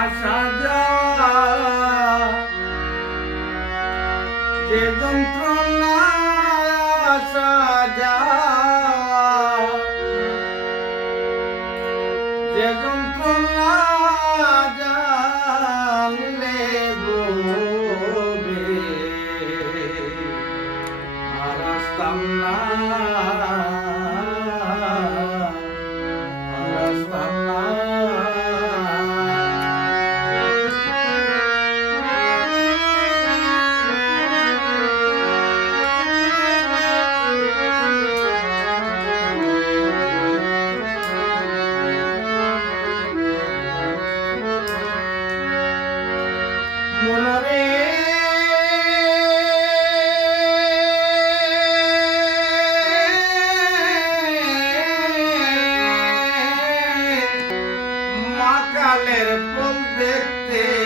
আসা যে যন্ত্রণা আসা যা। যে যন্ত্রণা জানলে বোবে আর আসতাম না। কালের ফুল দেখতে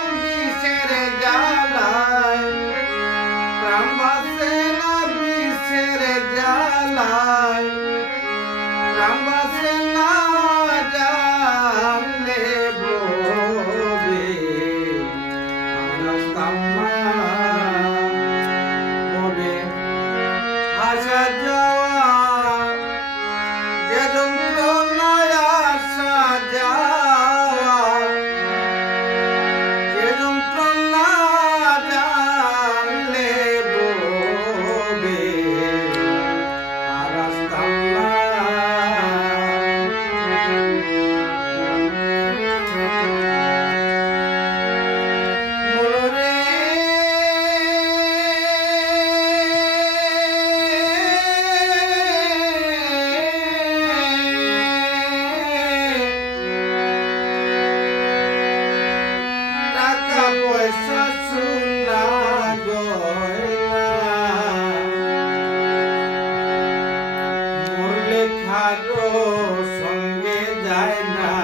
सजा यजन्त থাকো সঙ্গে যায় না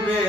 হবে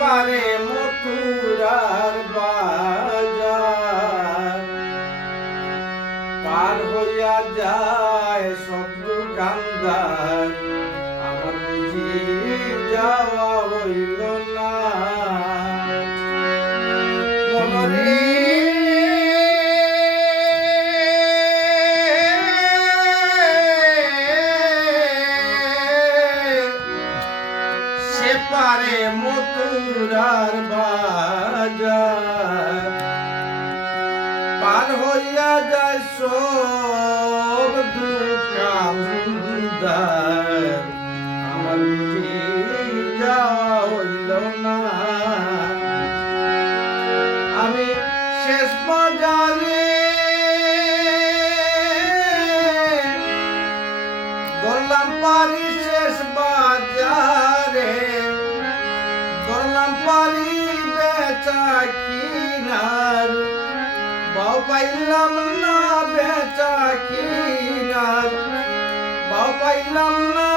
পারে মথুরার বাজার। পার হইয়া যায় শত্রু কান্দার। আমার যাওয়া হইল না। পার হইয়া যায় সব আমার হইল না। আমি শেষ বাজারে ধরলাম পারি শেষ বাজারে। ধরলাম পারি বেচা কিনার। বাউ পাইলাম না বেচা কিনার বাউ পাইলাম না